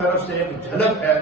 طرف سے ایک جھلک ہے،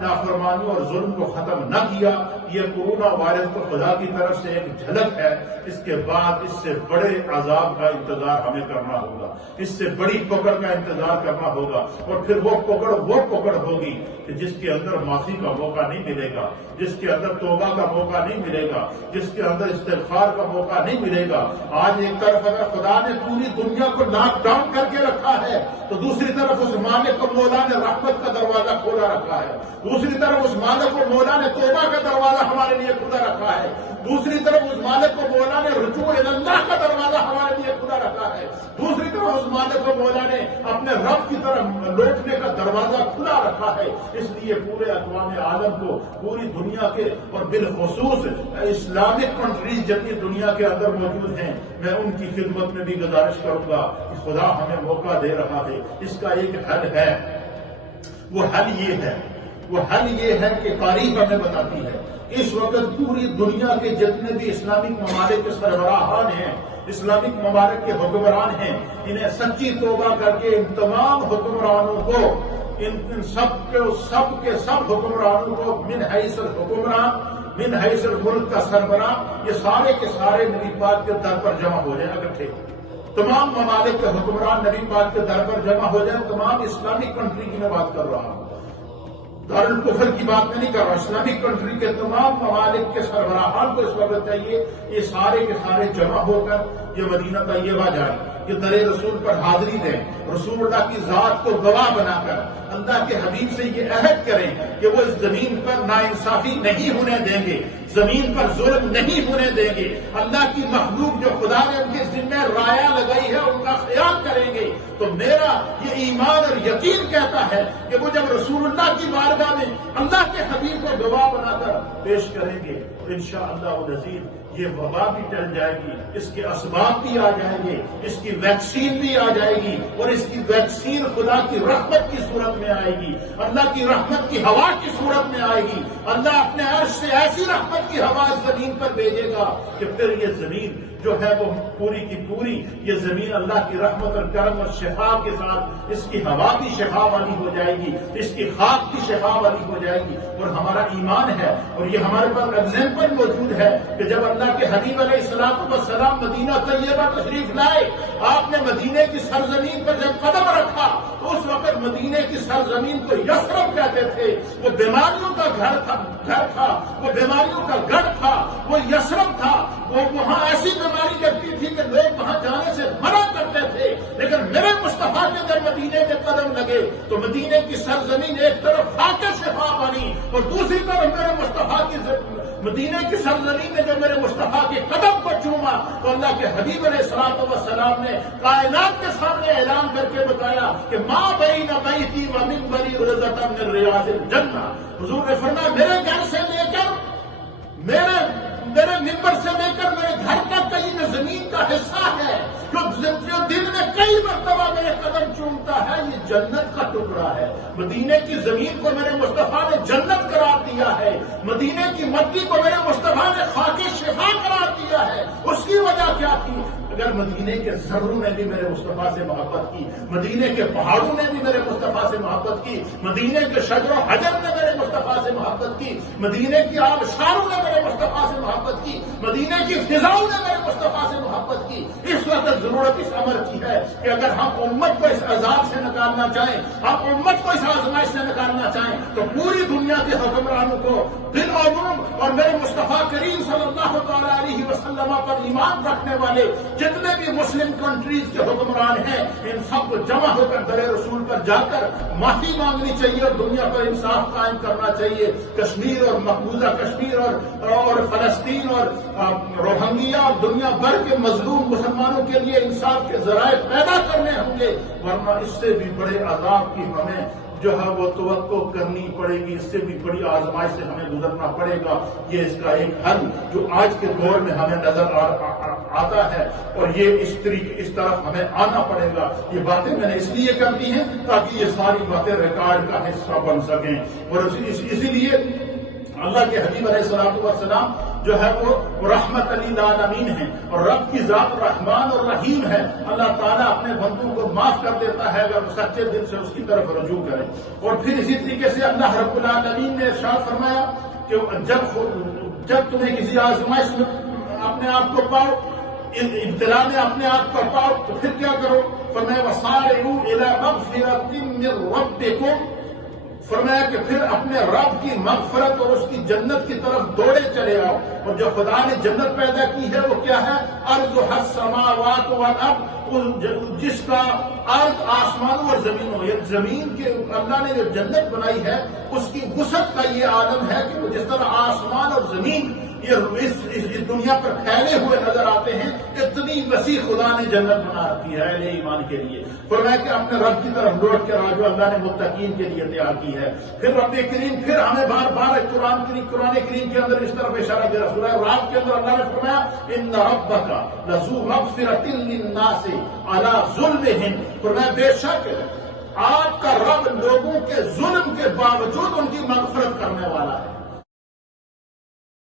نافرمانی اور ظلم کو ختم نہ کیا، یہ کورونا وائرس تو خدا کی طرف سے ایک جھلک ہے۔ اس کے بعد اس سے بڑے عذاب کا انتظار ہمیں کرنا ہوگا، اس سے بڑی پکڑ کا انتظار کرنا ہوگا، اور پھر وہ پکڑ ہوگی کہ جس کے اندر معافی کا موقع نہیں ملے گا، جس کے اندر توبہ کا موقع نہیں ملے گا، جس کے اندر استغفار کا موقع نہیں ملے گا۔ آج ایک طرف اگر خدا نے پوری دنیا کو لاک ڈاؤن کر کے رکھا ہے تو دوسری طرف اس مالک و مولا نے رحمت کا دروازہ کھولا رکھا ہے، دوسری طرف اس مالک و مولا نے توبہ کا دروازہ ہمارے لیے کھلا رکھا ہے، دوسری طرف اس مالک و مولا نے رجوع اللہ کا دروازہ ہمارے لیے کھلا رکھا ہے، دوسری طرف اس مالک و مولا نے اپنے رب کی طرف لوٹنے کا دروازہ کھلا رکھا ہے۔ اس لیے پورے اقوام عالم کو، پوری دنیا کے اور بالخصوص اسلامک کنٹریز جتنی دنیا کے اندر موجود ہیں، میں ان کی خدمت میں بھی گزارش کروں گا کہ خدا ہمیں موقع دے رہا ہے۔ اس کا ایک حل ہے، وہ حل یہ ہے کہ تاریخ ہمیں بتاتی ہے اس وقت پوری دنیا کے جتنے بھی اسلامک ممالک کے سربراہان ہیں، اسلامک ممالک کے حکمران ہیں، انہیں سچی توبہ کر کے ان تمام حکمرانوں کو، ان سب کے سب حکمرانوں کو من حیث الحکمران، من حیث الملک کا سربراہ، یہ سارے کے سارے نبی پاک کے در پر جمع ہو جائیں اکٹھے۔ تمام ممالک کے حکمران نبی پاک کے در پر جمع ہو جائیں۔ تمام اسلامک کنٹری کی میں بات کر رہا ہوں، دارالکفر کی بات میں نہیں کر رہا، اسلامک کنٹری کے تمام ممالک کے سربراہان کو اس وقت چاہیے یہ سارے کے سارے جمع ہو کر یہ مدینہ طیبہ جائیں، یہ در رسول پر حاضری دیں، رسول اللہ کی ذات کو گواہ بنا کر اللہ کے حبیب سے یہ عہد کریں کہ وہ اس زمین پر ناانصافی نہیں ہونے دیں گے، زمین پر ظلم نہیں ہونے دیں گے، اللہ کی مخلوق جو خدا نے ان کے ذمہ رایا لگائی ہے ان کا خیال کریں گے۔ تو میرا یہ ایمان اور یقین کہتا ہے کہ وہ جب رسول اللہ کی بارگاہ میں اللہ کے حبیب کو گواہ بنا کر پیش کریں گے تو انشاءاللہ العزیز یہ وبا بھی ٹل جائے گی، اس کے اسباب بھی آ جائیں گے، اس کی ویکسین بھی آ جائے گی، اور اس کی ویکسین خدا کی رحمت کی صورت میں آئے گی، اللہ کی رحمت کی ہوا کی صورت میں آئے گی۔ اللہ اپنے عرش سے ایسی رحمت کی ہوا زمین پر بھیجے گا کہ پھر یہ زمین جو ہے وہ پوری کی پوری یہ زمین اللہ کی رحمت اور کرم اور شفا کے ساتھ اس کی ہوا بھی شفا والی ہو جائے گی، اس کی خاک بھی شفا والی ہو جائے گی۔ اور ہمارا ایمان ہے اور یہ ہمارے پاس ایگزامپل موجود ہے کہ جب اللہ کے حبیب علیہ الصلوۃ والسلام مدینہ طیبہ تشریف لائے، آپ نے مدینے کی سرزمین پر جب قدم رکھا تو اس وقت مدینے کی سرزمین کو یثرب کہتے تھے، وہ بیماریوں کا گھر تھا، وہ بیماریوں کا گڑھ تھا، وہ یثرب تھا، وہ وہاں ایسی بیماری لگتی تھی کہ لوگ وہاں جانے سے منع کرتے تھے۔ لیکن میرے مصطفیٰ کے جب مدینے کے قدم لگے تو مدینے کی سرزمین ایک طرف خاک شفا بنی اور دوسری طرف میرے مصطفیٰ کی مدینے کی سرزمین نے جو میرے مصطفیٰ کے قدم کو چوما تو اللہ کے حبیب علیہ الصلوۃ والسلام نے کائنات کے سامنے اعلان کر کے بتایا کہ ما بین بیتی و منبری روضۃ من ریاض الجنہ۔ حضور نے فرمایا میرے گھر سے لے کر میرے ممبر سے لے کر میرے گھر تک کا یہ زمین کا حصہ ہے جو دن میں کئی مرتبہ میرے قدم چومتا ہے، یہ جنت کا ٹکڑا ہے۔ مدینے کی زمین کو میرے مصطفیٰ نے جنت قرار دیا ہے، مدینے کی مٹی کو میرے مصطفیٰ نے خاک شفا قرار دیا ہے۔ اس کی وجہ کیا تھی؟ اگر مدینے کے ذروں نے بھی میرے مصطفیٰ سے محبت کی، مدینے کے پہاڑوں نے بھی میرے مصطفیٰ سے محبت کی، مدینے کے شجر و حجر نے میرے مصطفیٰ سے محبت کی، مدینے کی آبشاروں نے میرے مصطفیٰ سے محبت کی، مدینے کی فضاؤں نے میرے مصطفیٰ سے محبت کی۔ اس وقت ضرورت اس امر کی ہے کہ اگر ہم امت کو اس عذاب سے نکالنا چاہیں، ہم امت کو اس آزمائش سے نکالنا چاہیں تو پوری دنیا کے حکمرانوں کو بالعموم اور میرے مصطفیٰ کریم صلی اللہ تعالی علیہ وسلم پر ایمان رکھنے والے جتنے بھی مسلم کنٹریز کے حکمران ہیں ان سب کو جمع ہو کر در رسول پر جا کر معافی مانگنی چاہیے اور دنیا پر انصاف قائم کرنا چاہیے۔ کشمیر اور مقبوضہ کشمیر اور فلسطین اور روہنگیا اور دنیا بھر کے مظلوم مسلمانوں کے لیے انصاف کے ذرائع پیدا کرنے ہوں گے، ورنہ اس سے بھی بڑے عذاب کی ہمیں جو ہے وہ توقع کرنی پڑے گی، اس سے بھی بڑی آزمائش سے ہمیں گزرنا پڑے گا۔ یہ اس کا ایک حل جو آج کے دور میں ہمیں نظر آتا ہے اور یہ اس طرف ہمیں آنا پڑے گا۔ یہ باتیں میں نے اس لیے کر دی ہیں تاکہ یہ ساری باتیں ریکارڈ کا حصہ بن سکیں، اور اسی لیے اللہ کے حبیب علیہ الصلوۃ والسلام جو ہے وہ رحمت للعالمین ہے، اور رب کی ذات رحمان اور رحیم ہے۔ اللہ تعالیٰ اپنے بندوں کو معاف کر دیتا ہے اگر سچے دل سے اس کی طرف رجوع کرے۔ اور پھر اسی طریقے سے اللہ رب العالمین نے ارشاد فرمایا کہ جب تمہیں کسی آزمائش میں اپنے آپ کو پاؤ، ابتلا میں اپنے آپ کو پاؤ، تو پھر کیا کرو؟ فرمایا وَسَارِعُوا إِلَىٰ مَغْفِرَةٍ مِّن رَّبِّكُمْ، فرمایا کہ پھر اپنے رب کی مغفرت اور اس کی جنت کی طرف دوڑے چلے آؤ۔ اور جو خدا نے جنت پیدا کی ہے وہ کیا ہے؟ ارضھا السماوات والارض، جس کا ارض آسمانوں اور زمینوں، یہ زمین کے اللہ نے جو جنت بنائی ہے اس کی وسعت کا یہ عالم ہے کہ وہ جس طرح آسمان اور زمین یہ اس دنیا پر پھیلے ہوئے نظر آتے ہیں، اتنی وسیع خدا نے جنت بنا رکھی ہے اہل ایمان کے لیے۔ فرمایا کہ اپنے رب کی طرف لوٹ کر آجو، اللہ نے متقین کے لیے تیار کی ہے۔ پھر رب کریم پھر ہمیں بار بار قرآن کریم کے اندر اس طرف اشارہ دے رہا ہے۔ رات کے اندر اللہ نے فرمایا ان ربک لذو مغفرۃ للناس علی ظلمہم، فرمایا بے شک آپ کا رب لوگوں کے ظلم کے باوجود ان کی مغفرت کرنے والا ہے۔